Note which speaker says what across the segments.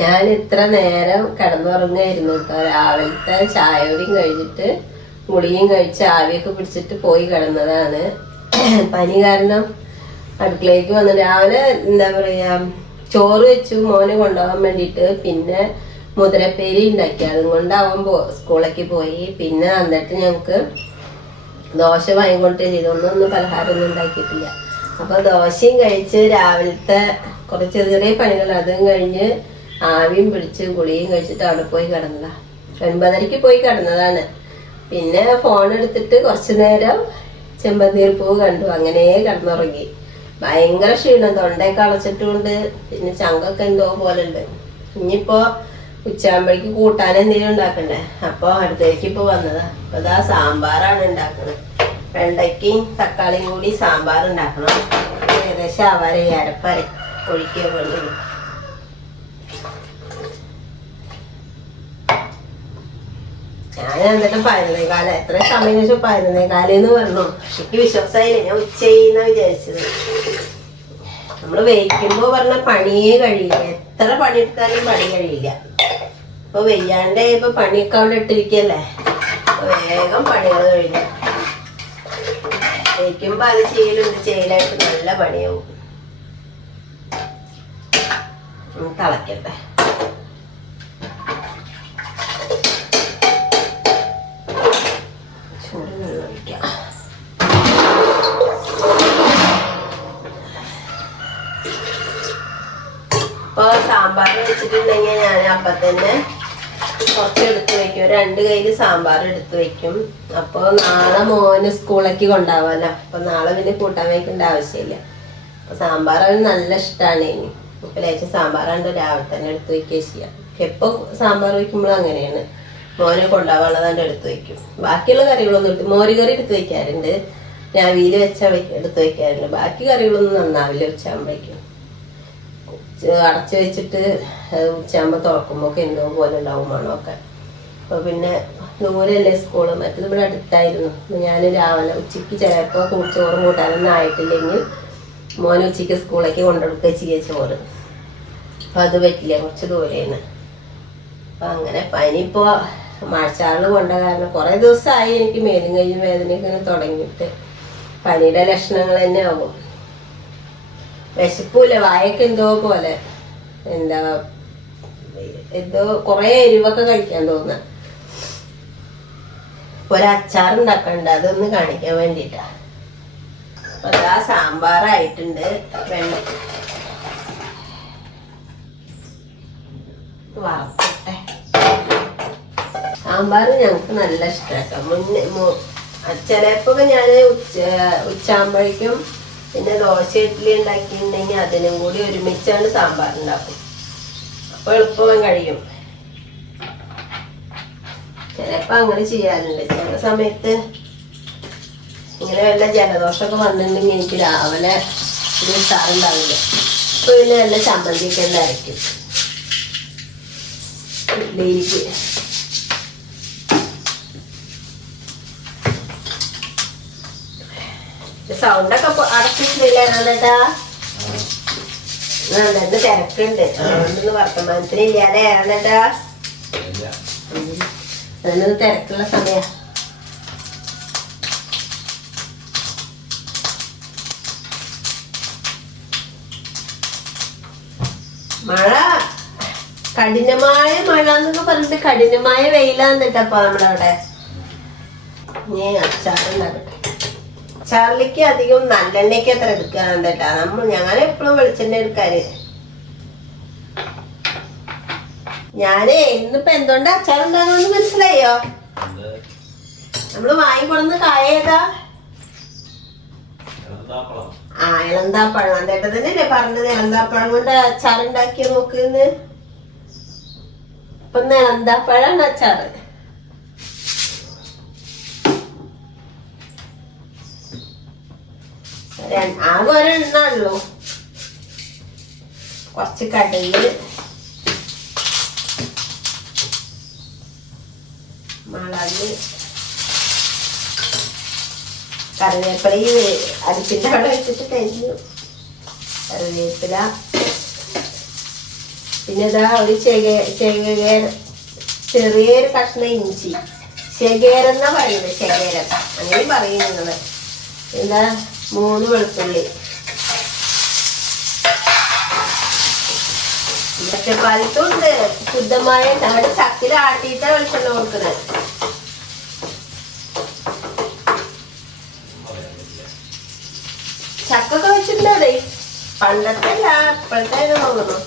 Speaker 1: ഞാൻ ഇത്ര നേരം കിടന്നുറങ്ങായിരുന്നു കേട്ടോ. രാവിലത്തെ ചായയോടെയും കഴിഞ്ഞിട്ട് മുടിയും കഴിച്ച് ആവിയൊക്കെ പിടിച്ചിട്ട് പോയി കിടന്നതാണ്. പനി കാരണം അടുക്കളയിലേക്ക് വന്നു. രാവിലെ എന്താ പറയാ ചോറ് വെച്ചു മോനെ കൊണ്ടുപോകാൻ വേണ്ടിയിട്ട്. പിന്നെ മുതിരപ്പേരി ഉണ്ടാക്കി. അതും കൊണ്ടാവും സ്കൂളിലേക്ക് പോയി. പിന്നെ വന്നിട്ട് ഞങ്ങൾക്ക് ദോശ വാങ്ങിക്കൊണ്ടേ ചെയ്തു. പലഹാരം പലഹാരമൊന്നും ഉണ്ടാക്കിയിട്ടില്ല. അപ്പൊ ദോശയും കഴിച്ച് രാവിലത്തെ കുറച്ച് ചെറിയ പണികൾ അതും കഴിഞ്ഞ് ആവിയും പിടിച്ച് ഗുളിയും കഴിച്ചിട്ട് അവിടെ പോയി കിടന്നതാ. ഒൻപതരക്ക് പോയി കിടന്നതാണ്. പിന്നെ ഫോൺ എടുത്തിട്ട് കുറച്ചു നേരം ചെമ്പന്തീർ പൂവ് കണ്ടു. അങ്ങനെ കിടന്നുറങ്ങി. ഭയങ്കര ക്ഷീണം. തൊണ്ടയൊക്കെ അളച്ചിട്ടുണ്ട് പിന്നെ ചങ്കൊക്കെ എന്തോ പോലെ ഉണ്ട് ഇനിയിപ്പോ ഉച്ചയാകുമ്പോഴേക്ക് കൂട്ടാൻ എന്തെങ്കിലും ഉണ്ടാക്കണ്ടേ? അപ്പൊ അടുത്തേക്ക് ഇപ്പൊ വന്നതാ. അപ്പൊ ഇതാ സാമ്പാറാണ് ഉണ്ടാക്കുന്നത് വെണ്ടയ്ക്കും തക്കാളിയും കൂടി സാമ്പാർ ഉണ്ടാക്കണം. ഏകദേശം അവരെ അരപ്പര ഒഴിക്കുക വേണ്ടത് ഞാൻ എന്നിട്ട് പതിനൊന്നേ കാലം എത്ര സമയം ചോദിച്ചാൽ പതിനൊന്നേ കാലെന്ന് പറഞ്ഞു എനിക്ക് വിശ്വാസമായില്ല. ഞാൻ ഉച്ചയെന്നാ വിചാരിച്ചത്. നമ്മൾ വെയിക്കുമ്പോ പറഞ്ഞ പണിയേ കഴിയില്ല. എത്ര പണിയെടുത്താലും പണി കഴിയില്ല. ഇപ്പൊ വെയ്യാണ്ട് ഇപ്പൊ പണിയൊക്കെ അവിടെ ഇട്ടിരിക്കല്ലേ? വേഗം പണികൾ കഴിഞ്ഞു. വേയിക്കുമ്പോ അത് ചെയ്യലുണ്ട്. ചെയ്യലായിട്ട് നല്ല പണിയാവും. തിളക്കട്ടെ വെച്ചിട്ടുണ്ടെങ്കിൽ ഞാൻ അപ്പൊ തന്നെ കുറച്ച് എടുത്ത് വെക്കും രണ്ട് കയ്യിൽ സാമ്പാർ എടുത്ത് വെക്കും അപ്പോൾ നാളെ മോന് സ്കൂളിലേക്ക് കൊണ്ടാവാലോ അപ്പൊ നാളെ പിന്നെ കൂട്ടാൻ വെക്കേണ്ട ആവശ്യമില്ല. അപ്പൊ സാമ്പാർ നല്ല ഇഷ്ടമാണ്. ഇനി ഇപ്പൊ ലേച്ച സാമ്പാറാണ്ട് രാവിലെ തന്നെ എടുത്ത് വെക്കുകയും ചെയ്യാം. എപ്പൊ സാമ്പാർ വയ്ക്കുമ്പോഴും അങ്ങനെയാണ്. മോനെ കൊണ്ടാവാനുള്ളതാണ്ട് എടുത്ത് വെക്കും ബാക്കിയുള്ള കറികളൊന്നും എടുത്ത് മോര് കറി എടുത്ത് വെക്കാറുണ്ട് രാവിലെ വെച്ചാൽ എടുത്ത് വെക്കാറുണ്ട് ബാക്കി കറികളൊന്നും നന്നാവില്ല ഉച്ചയാകുമ്പോഴേക്കും. അടച്ചു വെച്ചിട്ട് ഉച്ചയാകുമ്പോൾ തുറക്കുമ്പോൾ എന്തോ പോലെ ഉണ്ടാവും മണമൊക്കെ. അപ്പോൾ പിന്നെ ദൂരല്ലേ സ്കൂൾ? മറ്റത് ഇവിടെ അടുത്തായിരുന്നു. ഞാൻ രാവിലെ ഉച്ചയ്ക്ക് ചിലപ്പോൾ ചോറും കൂട്ടാനൊന്നും ആയിട്ടില്ലെങ്കിൽ മോനെ ഉച്ചയ്ക്ക് സ്കൂളിലേക്ക് കൊണ്ടുകൊടുക്കുക ചെയ്യുക ചോറ്. അപ്പൊ അത് പറ്റില്ല കുറച്ച് ദൂരെയാണ് അപ്പൊ അങ്ങനെ പനി ഇപ്പോ മഴച്ചാറിൽ കൊണ്ട കാരണം കുറേ ദിവസമായി എനിക്ക് മേലും കയ്യും വേദനയൊക്കെ തുടങ്ങിയിട്ട്. പനിയുടെ ലക്ഷണങ്ങൾ തന്നെ ആവും വിശപ്പൂല വായക്ക് എന്തോ പോലെ. എന്താ എന്തോ കൊറേ എരിവൊക്കെ കഴിക്കാൻ തോന്നുക ഒരച്ചാർ ഉണ്ടാക്കണ്ട അതൊന്ന് കാണിക്കാൻ വേണ്ടിട്ടാ. അപ്പൊ അതാ സാമ്പാറായിട്ടുണ്ട് വെണ്ണ വറക്കട്ടെ സാമ്പാർ ഞങ്ങൾക്ക് നല്ല ഇഷ്ടമാട്ടോ മുന്നേ ചിലപ്പോ ഞാൻ ഉച്ച ഉച്ചയാകുമ്പോഴേക്കും പിന്നെ ദോശ ഇഡ്ഡലി ഉണ്ടാക്കിയിട്ടുണ്ടെങ്കിൽ അതിനും കൂടി ഒരുമിച്ചാണ് സാമ്പാർ ഉണ്ടാക്കും. അപ്പൊ എളുപ്പം കഴിയും. ചിലപ്പോ അങ്ങനെ ചെയ്യാറുണ്ട്. ചില സമയത്ത് ഇങ്ങനെ വല്ല ജലദോഷമൊക്കെ വന്നിട്ടുണ്ടെങ്കിൽ എനിക്ക് രാവിലെ ഒരു ഉഷാറുണ്ടാവില്ല. അപ്പൊ പിന്നെ വല്ല ചമ്മന്തിയൊക്കെ ഉണ്ട് ഇഡ്ഡലിക്ക്. സൗണ്ടൊക്കെ അടച്ചിട്ടില്ല ഏതാണ്ടേട്ടാ എന്ന് തിരക്കുണ്ട്. അതുകൊണ്ടൊന്ന് വർത്തമാനത്തിന് ഇല്ലാതെ ഏതാണ്ടേട്ടാ അതിനൊന്ന് തിരക്കുള്ള സമയ. മഴ. കഠിനമായ മഴ എന്നൊക്കെ പറഞ്ഞിട്ട് കഠിനമായ വെയിലാന്നിട്ടപ്പോ നമ്മുടെ അവിടെ. ഞാൻ അച്ചാറുണ്ടാകട്ടെ ചാർലിക്ക് അധികം നല്ലെണ്ണയ്ക്ക് അത്ര എടുക്കാറുണ്ട് കേട്ടാ നമ്മൾ ഞങ്ങൾ എപ്പോഴും വെളിച്ചെണ്ണ എടുക്കാറ്. ഞാനേ ഇന്നിപ്പോ എന്തുകൊണ്ട് അച്ചാർ ഉണ്ടാകുമെന്ന് മനസ്സിലായോ? നമ്മൾ വാങ്ങിക്കൊടുന്ന കായ ഏതാ? ആ ഇളന്താപ്പഴം അതേട്ട തന്നെയല്ലേ പറഞ്ഞത്. ഇളന്താപ്പഴം കൊണ്ട് അച്ചാർ ഉണ്ടാക്കിയ നോക്കുന്ന് ഇപ്പൊ ഇളന്താപ്പഴാണ് അച്ചാറ്. ആകെ ഒരെണ്ണുള്ളൂ കുറച്ച് കടുക്. മുളക്. കറിവേപ്പില ഈ അടുപ്പിന്റെ അവിടെ വെച്ചിട്ട് കഴിഞ്ഞു കറിവേപ്പില. പിന്നെ ഇതാ ഒരു ചെക ചെകേര. ചെറിയൊരു കഷ്ണം ഇഞ്ചി. ചെകേരെന്നാ പറയുന്നത്? ചെകേരം. അങ്ങനെ പറയും നിങ്ങൾ. എന്താ? മൂന്ന് വെളുത്തുള്ളി. ഒറ്റപ്പാലത്തുണ്ട് ശുദ്ധമായ ഞങ്ങളുടെ ചക്കിൽ ആട്ടിയിട്ട വെളിച്ചെണ്ണ കൊടുക്കുന്നത്. ചക്കൊക്കെ വെച്ചിട്ടുണ്ടേ പണ്ടത്തെ അല്ല ഇപ്പോഴത്തെ തോന്നുന്നു.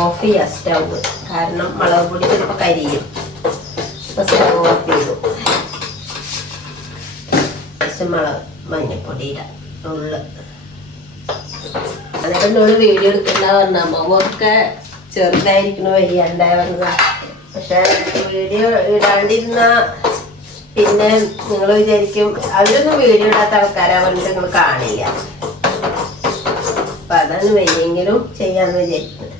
Speaker 1: ഓഫ് ചെയ്യാം സ്റ്റവ് കാരണം മുളക് പൊടി ചിലപ്പോൾ കരിയും. സ്റ്റൗ ഓഫ് ചെയ്തു. മുളക് മഞ്ഞപ്പൊടി ഇടാം ഉള്ളു. അതൊക്കെ എന്നോട് വീഡിയോ എടുക്കണ്ട പറഞ്ഞ മുഖമൊക്കെ ചെറുതായിരിക്കണ വരികണ്ടായ പറഞ്ഞ പക്ഷെ വീഡിയോ ഇടാണ്ടിരുന്ന പിന്നെ നിങ്ങൾ വിചാരിക്കും അവരൊന്നും വീഡിയോ ഇടാത്ത ആൾക്കാരാ പറഞ്ഞിട്ട് നിങ്ങൾ കാണില്ല. അപ്പൊ അതാണ് വലിയെങ്കിലും ചെയ്യാന്ന് വിചാരിക്കുന്നത്.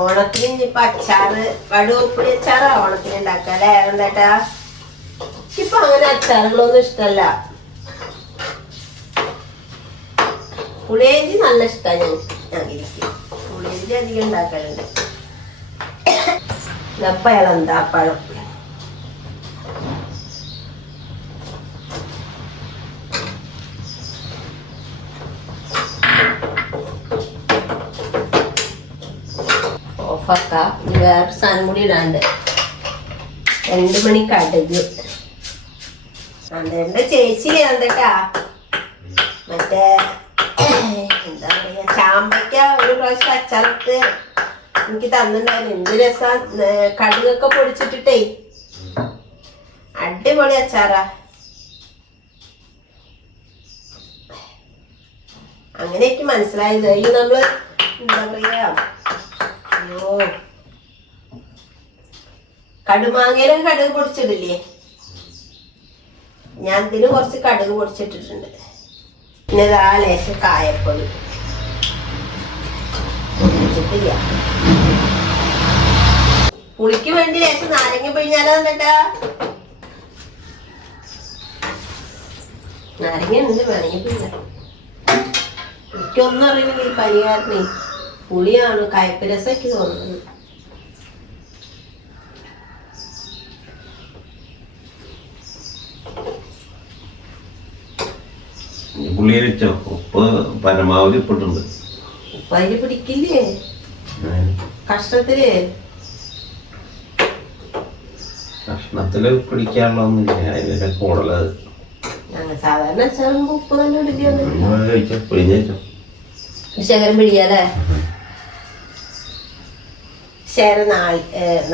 Speaker 1: ഓണത്തിന് ഇനിയിപ്പൊ അച്ചാറ് കടുവപ്പുളി അച്ചാറാ ഓണത്തിന് ഉണ്ടാക്കാല്ലേ എന്താട്ടാ ഇപ്പൊ അങ്ങനെ അച്ചാറുകളൊന്നും ഇഷ്ടല്ല. പുളിയഞ്ചി നല്ല ഇഷ്ടമാണ് ഞാൻ. ഞങ്ങൾക്ക് പുളിയഞ്ചി അധികം ഉണ്ടാക്കലുണ്ട് ഇതപ്പഴം എന്താ പഴം വേറെ സാധനം കൂടി ഇടാണ്ട്. രണ്ട് മണി കടുക്. അതെന്റെ ചേച്ചി കണ്ടട്ടാ മറ്റേ എന്താ പറയാ ചാമ്പയ്ക്ക ഒരു പ്രാവശ്യം അച്ചാറിട്ട് എനിക്ക് തന്നിട്ടുണ്ടായിരുന്നു. എന്ത് രസം. കടുകൊക്കെ പൊടിച്ചിട്ടിട്ടേ. അടിപൊളി അച്ചാറാ. അങ്ങനെ എനിക്ക് മനസ്സിലായത് ഈ നമ്മൾ എന്താ പറയാ? അയ്യോ. കടുമാങ്ങയിലും കടുക് പൊടിച്ചിടില്ലേ? ഞാൻ ഇതിന് കുറച്ച് കടുക് പൊടിച്ചിട്ടിട്ടുണ്ട്. പിന്നെ പുളിക്ക് വേണ്ടി ലേശം നാരങ്ങ പിഴിഞ്ഞാലോ എന്നിട്ടാ നാരങ്ങ ഉണ്ട് വേണമെങ്കിൽ പിഴിഞ്ഞ എനിക്കൊന്നും അറിയില്ല പുളിയാണ് കയ്പ്പ് രസമൊക്കെ തോന്നുന്നത്.
Speaker 2: പുള്ളിയെ വെച്ചോ. ഉപ്പ് പരമാവധി ഉപ്പിട്ടുണ്ട്
Speaker 1: ഉപ്പ് അതിന് പിടിക്കില്ലേ? കഷ്ടത്തിൽ
Speaker 2: കഷ്ണത്തിൽ? പിടിക്കാനുള്ളതൊന്നുമില്ല. അതിന്റെ
Speaker 1: കൂടുതൽ. സാധാരണ ഉപ്പ് തന്നെ ഇടില്ല
Speaker 2: കഴിച്ചോ. പിഴിഞ്ഞോ
Speaker 1: ശകരം പിഴിയാലേ ശര നാളി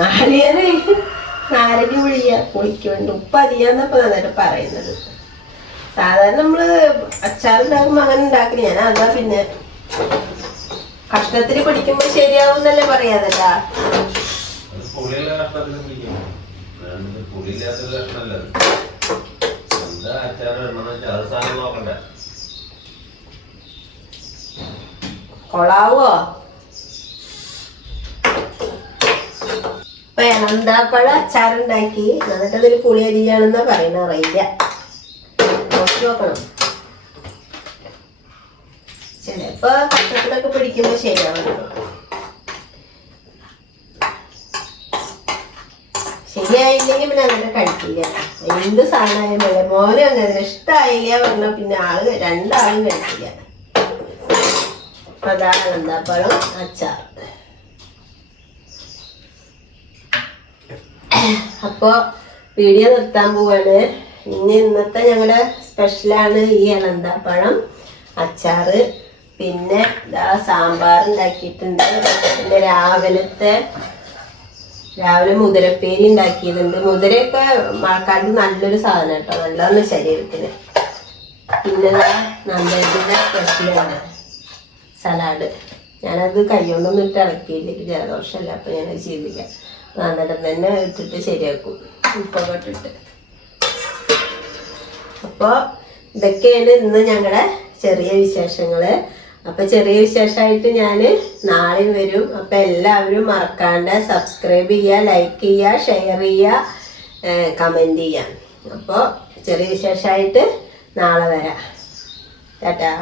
Speaker 1: നാളികേറ് നാരങ്ങ പിഴിയ പുളിക്ക് ഉപ്പ് അധികാന്നപ്പോ നന്നായിട്ട് പറയുന്നത്. സാധാരണ നമ്മൾ അച്ചാറുണ്ടാക്കുമ്പോ അങ്ങനെ ഉണ്ടാക്കില്ല ഞാൻ അതാ പിന്നെ കഷ്ണത്തിൽ പിടിക്കുമ്പോ പറയാതല്ല
Speaker 2: അത് സാധനം നോക്കണ്ടേ
Speaker 1: കൊളാവോ ഇപ്പൊ എന്താപ്പഴ അച്ചാറുണ്ടാക്കി? എന്നിട്ട് പുളി അരിയാണെന്നാ പറയുന്ന അറിയില്ല. നോക്കണം ചിലപ്പോ കഷ്ടത്തിലൊക്കെ പിടിക്കുമ്പോ ശരിയാവണം ശരിയായില്ലെങ്കിൽ പിന്നെ അങ്ങനെ കഴിക്കില്ല. എന്ത് സാധനമായാലും മോനും അങ്ങനെ ഇഷ്ടമായില്ല പറഞ്ഞ പിന്നെ ആൾ രണ്ടാളും കഴിക്കില്ല. പ്രധാന എന്താപ്പഴം അച്ചാർ അപ്പോ വീഡിയോ നിർത്താൻ പോവാണ്. ഇനി ഇന്നത്തെ ഞങ്ങളുടെ സ്പെഷ്യലാണ് ഈ ഇളന്താപ്പഴം അച്ചാറ് പിന്നെ ഇതാ സാമ്പാർ ഉണ്ടാക്കിയിട്ടുണ്ട്. പിന്നെ രാവിലത്തെ രാവിലെ മുതിരപ്പേരി ഉണ്ടാക്കിയതുണ്ട് മുതിരയൊക്കെ മഴക്കാലത്ത് നല്ലൊരു സാധനം കേട്ടോ. നല്ലതാണ് ശരീരത്തിന്. പിന്നെ നല്ലതിന്റെ സ്പെഷ്യലാണ് സലാഡ്. ഞാനത് കൈകൊണ്ടൊന്നും ഇട്ട് ഇളക്കിയില്ലെങ്കിൽ ജലദോഷമല്ല അപ്പൊ ഞാനത് ചെയ്തില്ല. നന്നിടം തന്നെ ഇട്ടിട്ട് ശരിയാക്കും. ഉപ്പൊക്കെ ഇട്ടിട്ട്. അപ്പൊ ഇതൊക്കെയാണ് ഇന്ന് ഞങ്ങളുടെ ചെറിയ വിശേഷങ്ങൾ. അപ്പൊ ചെറിയ വിശേഷമായിട്ട് ഞാൻ നാളെ വരും. അപ്പൊ എല്ലാവരും മറക്കാണ്ട് സബ്സ്ക്രൈബ് ചെയ്യുക ലൈക്ക് ചെയ്യുക ഷെയർ ചെയ്യുക കമന്റ് ചെയ്യുക അപ്പോൾ ചെറിയ വിശേഷമായിട്ട് നാളെ വരാം. ടാറ്റാ.